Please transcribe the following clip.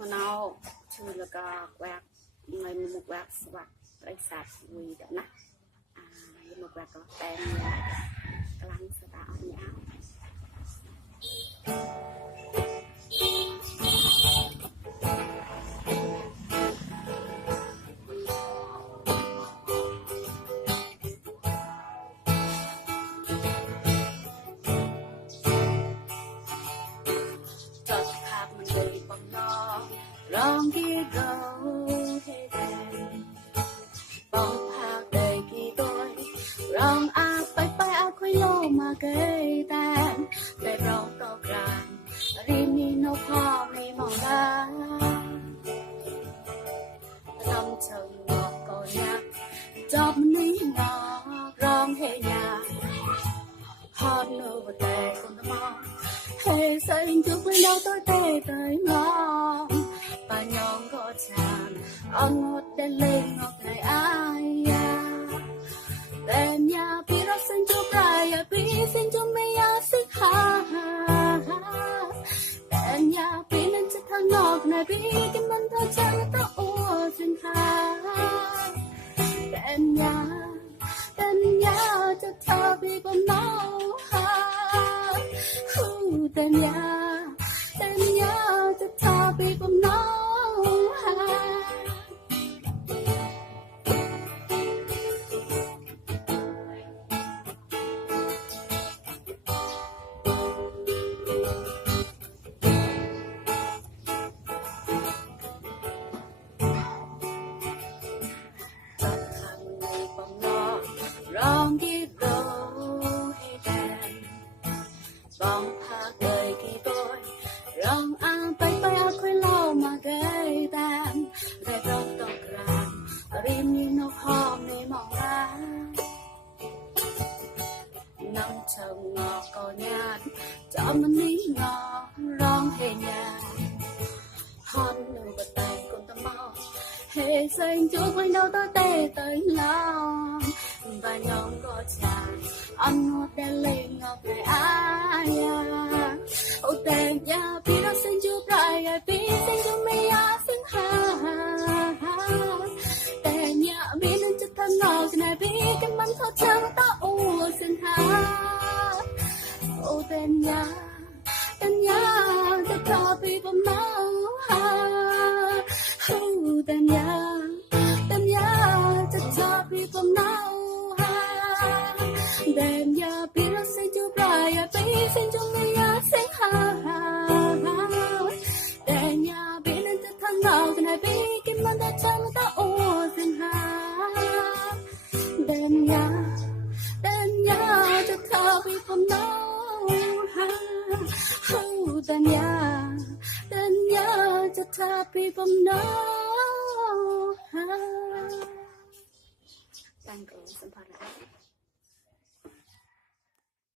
mà nó chưa là có quạt ngày một quạt sạc lấy sạc vì đã nè một quạt có tem lăng sẽ tạo nháo Long kia gấu thế đàn bóng hạc đầy kỳ tôi rong ác bay khơi lô mà cây tàn để rong to gran rin ni no pha mi mong la lòng chồng ngọt còn nhạc chóp ní ngọt rong hệ nhà hot nô và tè con tâm mong hệ xanh chúc lên đâu tôi tê tới ngon và nhong có chàng on ngọt đen lên ngọt này ai đêm nhà pi rót xin cho cài pi xin cho mày xin ha đêm nhà pi nên chất thang ngọt này pi cái mình thơ chẳng ta ua xin ha đêm nhà chất thơ pi con máu ha đêm nhà chất thơ pi con máu rong đi gấu hay đàn bóng hạc đời kỳ tôi rong ăn bay khơi lâu mà gây tàn để rong tóc ràng rim như nóc hòm ni mong lá năm chồng ngọt có nhạt cho mình ní ngọt rong hay nhà hòn nụ bật tay con tâm mong hệ xanh chúc quanh đâu tôi tê tới lòng và nhóm có chàng ăn ngọt đen lên ngọt này ai ô tên nhà pi nó xin chúc lại pi xin cho mày xin ha tên nhà pi nên chất thân ngọt này pi cái mắn thọ trắng ta u xin ha ô tên nhà chất thọ pi bấm máu ha tên nhà chất thọ pi bấm máu đêm nhà pi nó xin chúc lại pi xin cho mày xin ha đêm nhà pi nên chất thân ngọt này pi cái mắn ta trắng ta u xin ha đêm nhà chất thọ pi bấm máu ha đêm nhà chất thọ pi bấm máu ha tăng cường sinh hoạt